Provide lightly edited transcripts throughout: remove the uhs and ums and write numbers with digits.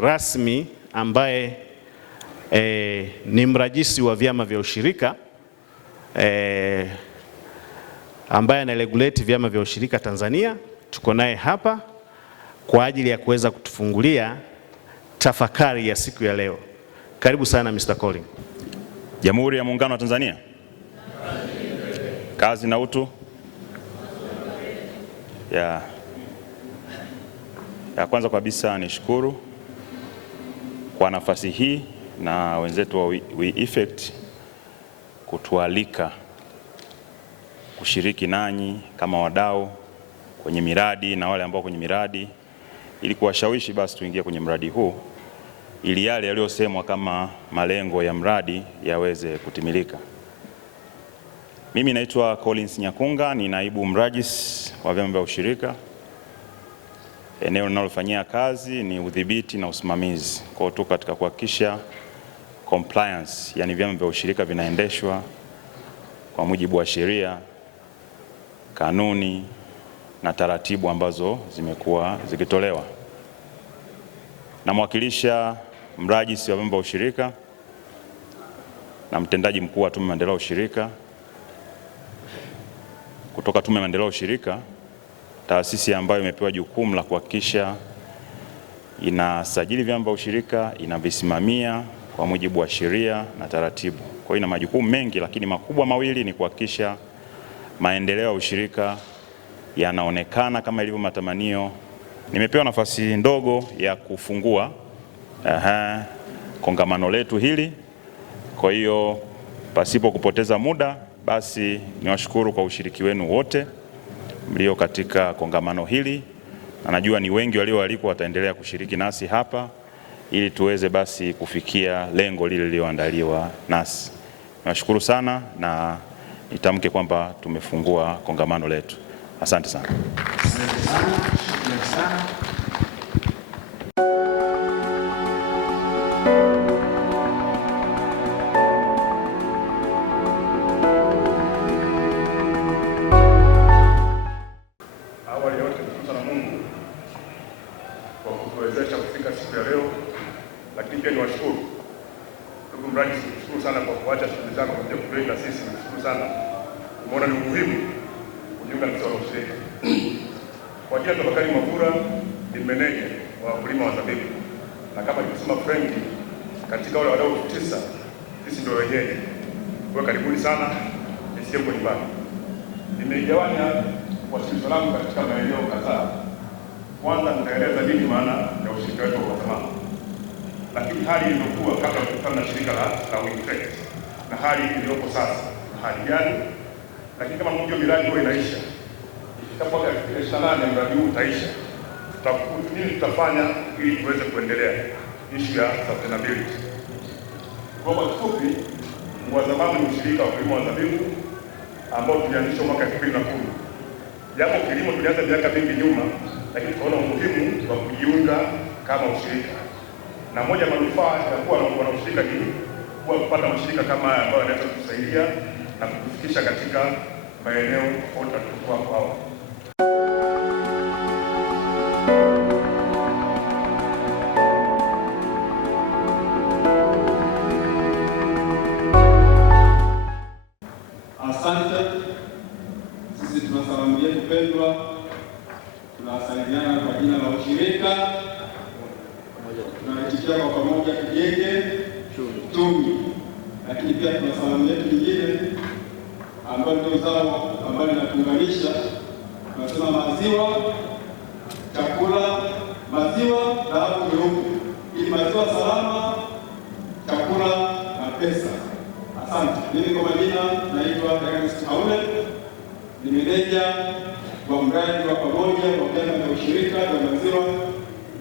rasmi ambaye ni mrajisi wa vyama vya ushirika ambaye anaregulate vyama vya ushirika Tanzania. Tuko naye hapa kwa ajili ya kuweza kutufungulia tafakari ya siku ya leo. Karibu sana Mr. Colin. Jamhuri ya Muungano wa Tanzania. Kazi na utu. Ya kwanza kabisa nishukuru kwa nafasi hii na wenzetu wa WeEffect kutualika kushiriki nanyi kama wadau kwenye miradi na wale ambao kwenye miradi, ili kuwashawishi basi tuingie kwenye mradi huu ili yale yaliyosemwa kama malengo ya mradi yaweze kutimilika. Mimi naitwa Collins Nyakunga, ni naibu mrajisi wa vyama vya ushirika. Eneo ninalofanyia kazi ni udhibiti na usimamizi. Kwa hiyo tu katika kuhakikisha compliance, yani vyama vya ushirika vinaendeshwa kwa mujibu wa sheria, kanuni na taratibu ambazo zimekuwa zikitolewa. Namwakilisha mrajisi wa vyama vya ushirika na mtendaji mkuu wa Tume ya Maendeleo ya Ushirika kutoka Tume ya Maendeleo ya Ushirika, taasisi ambayo imepewa jukumu la kuhakikisha inasajili vyama vya ushirika, inavisimamia kwa mujibu wa sheria na taratibu. Kwa hiyo ina majukumu mengi, lakini makubwa mawili ni kuhakikisha maendeleo ya ushirika yanaonekana kama ilivyo matamanio. Nimepewa nafasi ndogo ya kufungua kongamano letu hili. Kwa hiyo pasipo kupoteza muda, basi niwashukuru kwa ushiriki wenu wote mlio katika kongamano hili, na najua ni wengi walioalikwa wataendelea kushiriki nasi hapa ili tuweze basi kufikia lengo lile lililoandaliwa nasi. Niwashukuru sana na nitamke kwamba tumefungua kongamano letu. Asante sana. Asante sana. Shukrani sana. Awali yote tunamshukuru sana Mungu kwa kutuwezesha kufika siku ya leo, lakini pia niwashukuru ndugu mrajisi, nikushukuru sana kwa kuacha shughuli zako kuja kujoin na sisi. Nikushukuru sana, umeona ni muhimu kujiunga na swala la ushirika. Kwa jina Tafakari Mavura ni meneja wa wakulima wa zabibu, na kama alivyosema Frank, katika wale wadau 9 sisi ndio wenyeji. Kwa karibuni sana, nisije kwa nyumbani. Nimegawanya wasilisho langu katika maeneo kadhaa. Kwanza nitaeleza nini maana ya ushirika wetu wa zamani, lakini hali ilivyokuwa kabla ya kukutana na shirika la WeEffect na hali iliyopo sasa na hali gani. Lakini kama mmoja miradi huwa inaisha, ifikapo mwaka 2028 mradi huu utaisha, nini tutafanya ili tuweze kuendelea issue ya sustainability. Kwa kifupi, wa zamani ni ushirika wa wakulima wa zabibu ambao tulianzishwa mwaka 2010. Japo kilimo tulianza miaka mingi nyuma, lakini tunaona umuhimu wa kujiunga kama ushirika. Na moja manufaa ya kuwa na ushirika ni kuwa kupata mashirika kama haya ambayo yanaweza kutusaidia na kutufikisha katika maeneo tofauti tulikuwa kwao. Asante. Sisi tuna salamu yetu pendwa, tunasalimiana kwa jina la ushirika, tunaitikia kwa pamoja tujenge uchumi. Lakini pia tuna salamu yetu nyingine ambayo ndio zao ambayo linatuunganisha, tunasema maziwa, chakula, maziwa, dhahabu nyeupe, ili maziwa salama, chakula na pesa. Asante. Mimi kwa majina naitwa Ernest Haule, ni meneja wa mradi wa pamoja wa vyama vya ushirika vya maziwa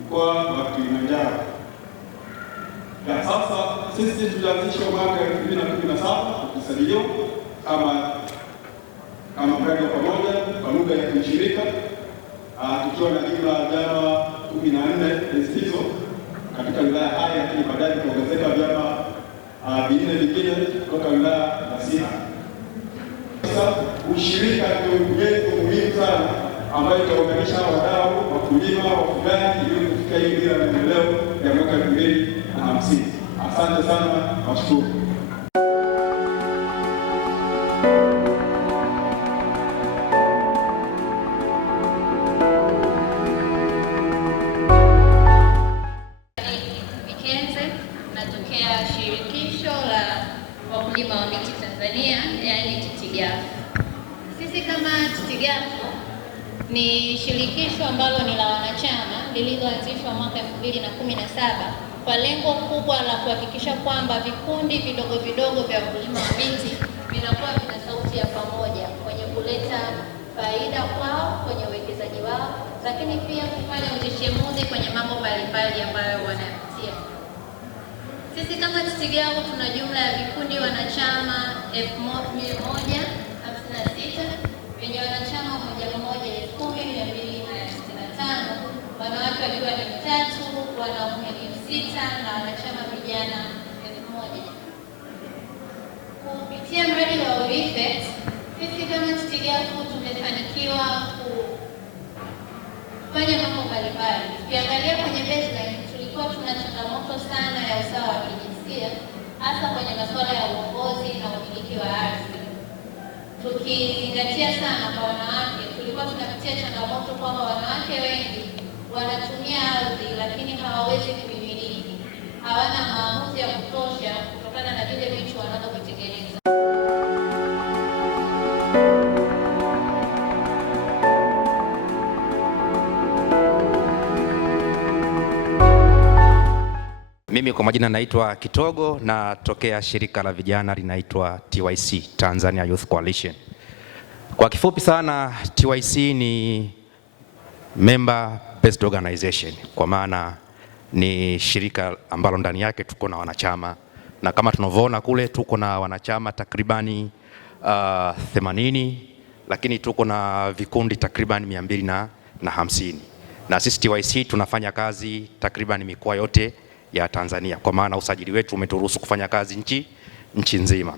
mkoa wa Kilimanjaro. Na sasa sisi tulianzishwa mwaka 2017 tukisajiliwa kama mradi wa pamoja kwa lugha ya kiushirika, tukiwa na jumla ya vyama 14 hizo katika wilaya haya, lakini baadaye tukaongezeka vyama vingine kutoka wilaya ya Siha. Sasa ushirika ndio nyenzo muhimu sana ambayo itaunganisha wadau wakulima, wafugaji ili kufikia hiyo dira ya maendeleo ya mwaka 2050. Asante sana, nashukuru. Natokea shirikisho la wakulima wa miti Tanzania, yani TTGAF. Sisi kama TTGAF ni shirikisho ambalo ni la wanachama lililoanzishwa mwaka 2017 kwa lengo kubwa la kuhakikisha kwamba vikundi vidogo vidogo vya wakulima wa miti vinakuwa vina sauti ya pamoja kwenye kuleta faida kwao kwenye uwekezaji wao, lakini pia kufanya uchechemuzi kwenye mambo mbalimbali ambayo wanapitia. Sisi kama TTGAF tuna jumla ya vikundi wanachama 1156 vyenye wanachama 1,265, wanawake wakiwa ni 3, wanaume ni 6 na wanachama vijana 1000. Kupitia mradi wa WeEffect, sisi kama TTGAF tumefanikiwa kufanya mambo mbalimbali. Ukiangalia kwenye baseline tulikuwa tuna changamoto sana ya usawa wa kijinsia, hasa kwenye masuala ya uongozi na umiliki wa ardhi. Tukizingatia sana kwa wanawake, tulikuwa tunapitia changamoto kwamba wanawake wengi wanatumia ardhi lakini hawawezi kuimiliki, hawana maamuzi ya kutosha kutokana na vile vitu wanavyovitengeneza. Mimi kwa majina naitwa Kitogo, natokea shirika la vijana linaitwa TYC, Tanzania Youth Coalition. Kwa kifupi sana, TYC ni member based organization, kwa maana ni shirika ambalo ndani yake tuko na wanachama, na kama tunavyoona kule tuko na wanachama takribani 80, lakini tuko na vikundi takribani 250. Na sisi TYC tunafanya kazi takribani mikoa yote ya Tanzania, kwa maana usajili wetu umeturuhusu kufanya kazi nchi nzima.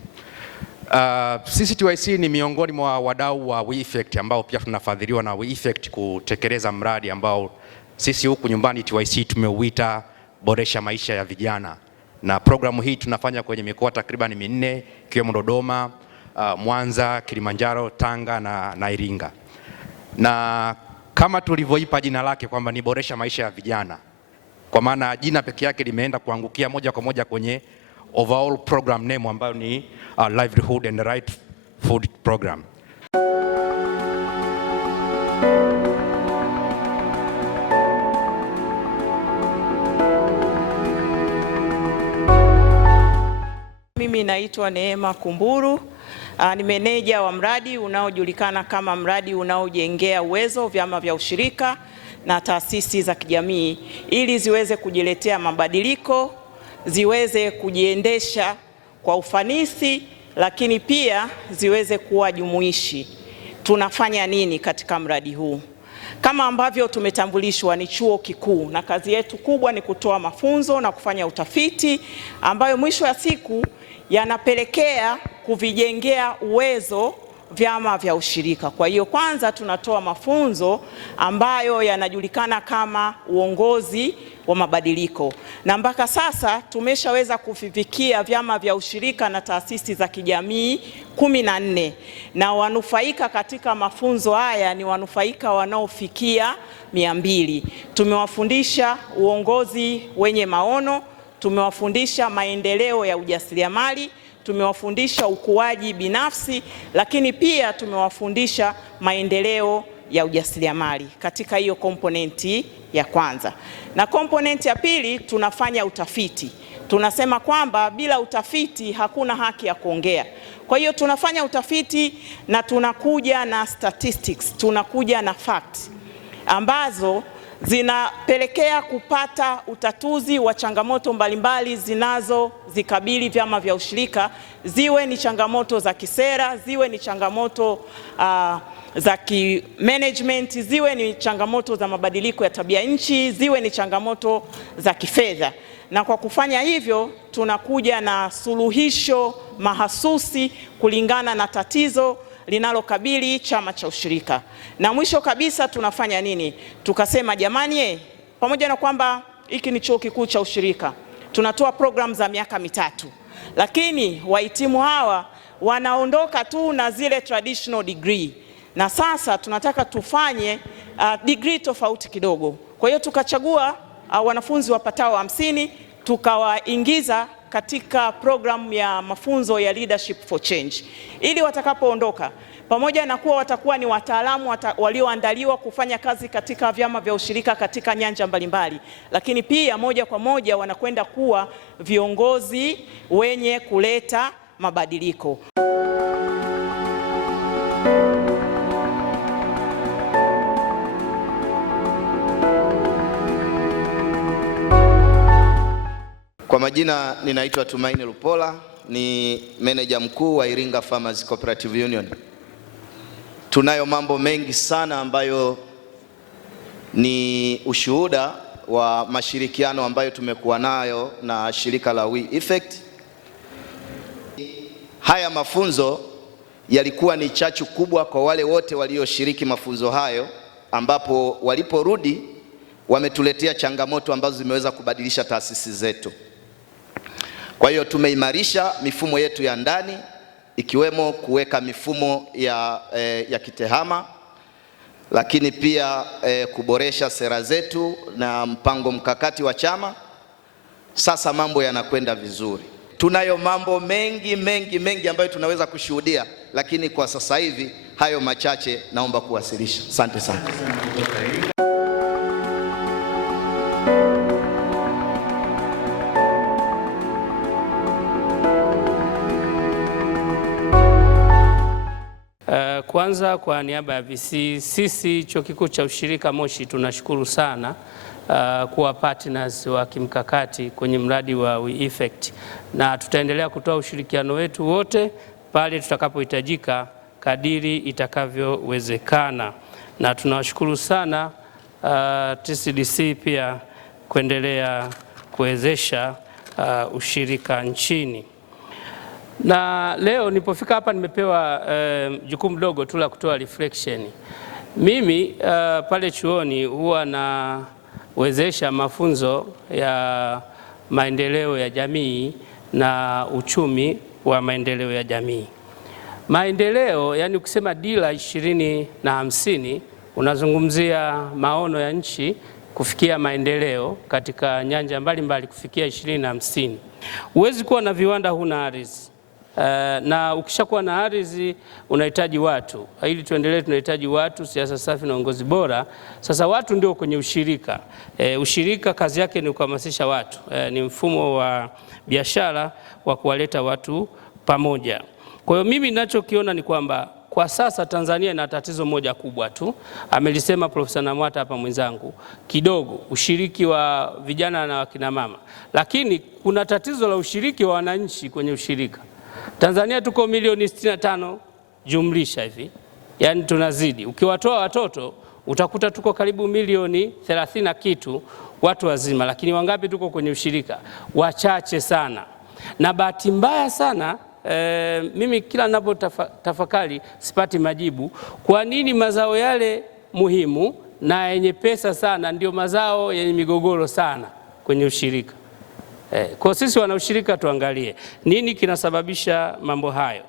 Sisi TYC ni miongoni mwa wadau wa WeEffect ambao pia tunafadhiliwa na WeEffect kutekeleza mradi ambao sisi huku nyumbani TYC tumeuita boresha maisha ya vijana, na programu hii tunafanya kwenye mikoa takriban 4 ikiwemo Dodoma, Mwanza, Kilimanjaro, Tanga na Iringa. Na kama tulivyoipa jina lake kwamba ni boresha maisha ya vijana, kwa maana jina peke yake limeenda kuangukia moja kwa moja kwenye overall program name ambayo ni Livelihood and Right Food Program. Mimi naitwa Neema Kumburu, ni meneja wa mradi unaojulikana kama mradi unaojengea uwezo vyama vya ushirika na taasisi za kijamii ili ziweze kujiletea mabadiliko, ziweze kujiendesha kwa ufanisi, lakini pia ziweze kuwa jumuishi. Tunafanya nini katika mradi huu? Kama ambavyo tumetambulishwa, ni chuo kikuu na kazi yetu kubwa ni kutoa mafunzo na kufanya utafiti ambayo mwisho wa siku yanapelekea kuvijengea uwezo vyama vya ushirika. Kwa hiyo kwanza tunatoa mafunzo ambayo yanajulikana kama uongozi wa mabadiliko, na mpaka sasa tumeshaweza kufikia vyama vya ushirika na taasisi za kijamii 14, na wanufaika katika mafunzo haya ni wanufaika wanaofikia 200. Tumewafundisha uongozi wenye maono, tumewafundisha maendeleo ya ujasiriamali, tumewafundisha ukuaji binafsi, lakini pia tumewafundisha maendeleo ya ujasiriamali katika hiyo komponenti ya kwanza. Na komponenti ya pili tunafanya utafiti. Tunasema kwamba bila utafiti hakuna haki ya kuongea. Kwa hiyo tunafanya utafiti na tunakuja na statistics, tunakuja na facts ambazo zinapelekea kupata utatuzi wa changamoto mbalimbali zinazozikabili vyama vya ushirika, ziwe ni changamoto za kisera, ziwe ni changamoto za kimanagement, ziwe ni changamoto za mabadiliko ya tabia nchi, ziwe ni changamoto za kifedha. Na kwa kufanya hivyo tunakuja na suluhisho mahasusi kulingana na tatizo linalokabili chama cha ushirika. Na mwisho kabisa tunafanya nini? Tukasema jamani, pamoja na kwamba hiki ni chuo kikuu cha ushirika, tunatoa program za miaka mitatu, lakini wahitimu hawa wanaondoka tu na zile traditional degree, na sasa tunataka tufanye degree tofauti kidogo. Kwa hiyo tukachagua wanafunzi wapatao 50 tukawaingiza katika programu ya mafunzo ya Leadership for Change, ili watakapoondoka, pamoja na kuwa watakuwa ni wataalamu walioandaliwa kufanya kazi katika vyama vya ushirika katika nyanja mbalimbali, lakini pia moja kwa moja wanakwenda kuwa viongozi wenye kuleta mabadiliko. Kwa majina ninaitwa Tumaini Lupola, ni meneja mkuu wa Iringa Farmers Cooperative Union. Tunayo mambo mengi sana ambayo ni ushuhuda wa mashirikiano ambayo tumekuwa nayo na shirika la We Effect. Haya mafunzo yalikuwa ni chachu kubwa kwa wale wote walioshiriki mafunzo hayo, ambapo waliporudi wametuletea changamoto ambazo zimeweza kubadilisha taasisi zetu. Kwa hiyo tumeimarisha mifumo yetu ya ndani, ikiwemo kuweka mifumo ya kitehama, lakini pia kuboresha sera zetu na mpango mkakati wa chama. Sasa mambo yanakwenda vizuri. Tunayo mambo mengi ambayo tunaweza kushuhudia, lakini kwa sasa hivi hayo machache naomba kuwasilisha. Asante sana. Kwanza kwa niaba ya VC, sisi Chuo Kikuu cha Ushirika Moshi tunashukuru sana kuwa partners wa kimkakati kwenye mradi wa We Effect, na tutaendelea kutoa ushirikiano wetu wote pale tutakapohitajika kadiri itakavyowezekana, na tunawashukuru sana TCDC pia kuendelea kuwezesha ushirika nchini. Na leo nilipofika hapa nimepewa jukumu dogo tu la kutoa reflection. Mimi pale chuoni huwa nawezesha mafunzo ya maendeleo ya jamii na uchumi wa maendeleo ya jamii. Maendeleo, yani ukisema dira 2050 unazungumzia maono ya nchi kufikia maendeleo katika nyanja mbalimbali kufikia 2050. Huwezi kuwa na viwanda huna ardhi. Na ukishakuwa na ardhi unahitaji watu. Ili tuendelee tunahitaji watu, siasa safi na uongozi bora. Sasa watu ndio kwenye ushirika. Ushirika kazi yake ni kuhamasisha watu. Ni mfumo wa biashara wa kuwaleta watu pamoja. Kwa hiyo mimi ninachokiona ni kwamba kwa sasa Tanzania ina tatizo moja kubwa tu. Amelisema Profesa Namwata hapa mwenzangu, kidogo ushiriki wa vijana na wakina mama. Lakini kuna tatizo la ushiriki wa wananchi kwenye ushirika. Tanzania tuko milioni 65 jumlisha hivi, yani tunazidi. Ukiwatoa watoto utakuta tuko karibu milioni 30 na kitu watu wazima, lakini wangapi tuko kwenye ushirika? Wachache sana. Na bahati mbaya sana mimi kila ninapotafakari sipati majibu. Kwa nini mazao yale muhimu na yenye pesa sana ndio mazao yenye migogoro sana kwenye ushirika? Kwa sisi wana ushirika tuangalie nini kinasababisha mambo hayo.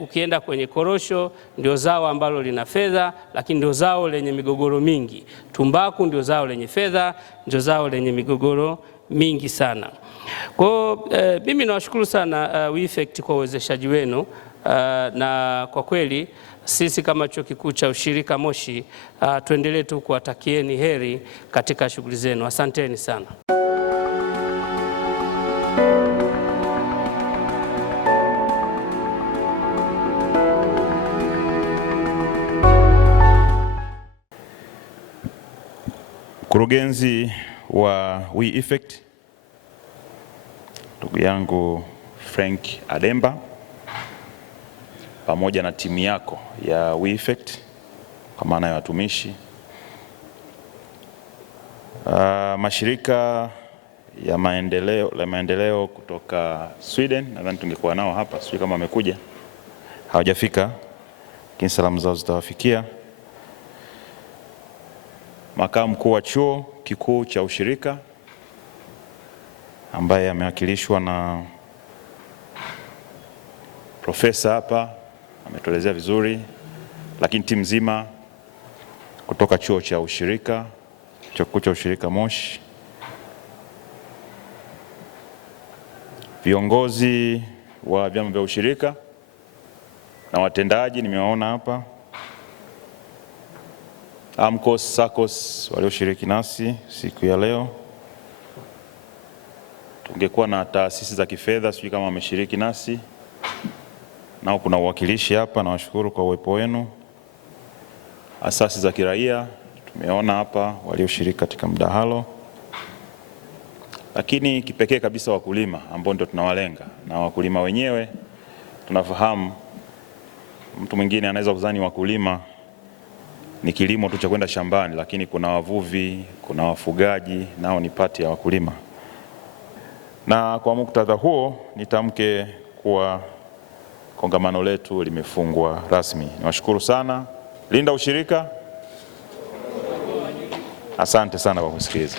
Ukienda kwenye korosho ndio zao ambalo lina fedha, lakini ndio zao lenye migogoro mingi. Tumbaku ndio zao lenye fedha, ndio zao lenye migogoro mingi sana. Kwa mimi nawashukuru sana We Effect kwa uwezeshaji wenu, na kwa kweli sisi kama Chuo Kikuu cha Ushirika Moshi tuendelee tu kuwatakieni heri katika shughuli zenu. Asanteni sana. Mkurugenzi wa We Effect ndugu yangu Frank Ademba pamoja na timu yako ya We Effect kwa maana ya watumishi, mashirika ya maendeleo kutoka Sweden, nadhani tungekuwa nao hapa, sio kama wamekuja, hawajafika. lakini salamu zao zitawafikia. Makamu mkuu wa chuo kikuu cha ushirika ambaye amewakilishwa na profesa hapa, ametuelezea vizuri, lakini timu nzima kutoka chuo cha ushirika, chuo kikuu cha ushirika Moshi, viongozi wa vyama vya ushirika na watendaji nimewaona hapa, AMCOS, SACCOS walioshiriki nasi siku ya leo. Tungekuwa na taasisi za kifedha, sijui kama wameshiriki nasi, nao kuna uwakilishi hapa, na washukuru kwa uwepo wenu. Asasi za kiraia tumeona hapa walioshiriki katika mdahalo, lakini kipekee kabisa wakulima ambao ndio tunawalenga, na wakulima wenyewe tunafahamu, mtu mwingine anaweza kudhani wakulima ni kilimo tu cha kwenda shambani, lakini kuna wavuvi, kuna wafugaji, nao ni pati ya wakulima. Na kwa muktadha huo nitamke kuwa kongamano letu limefungwa rasmi. Niwashukuru sana. Linda ushirika. Asante sana kwa kusikiliza.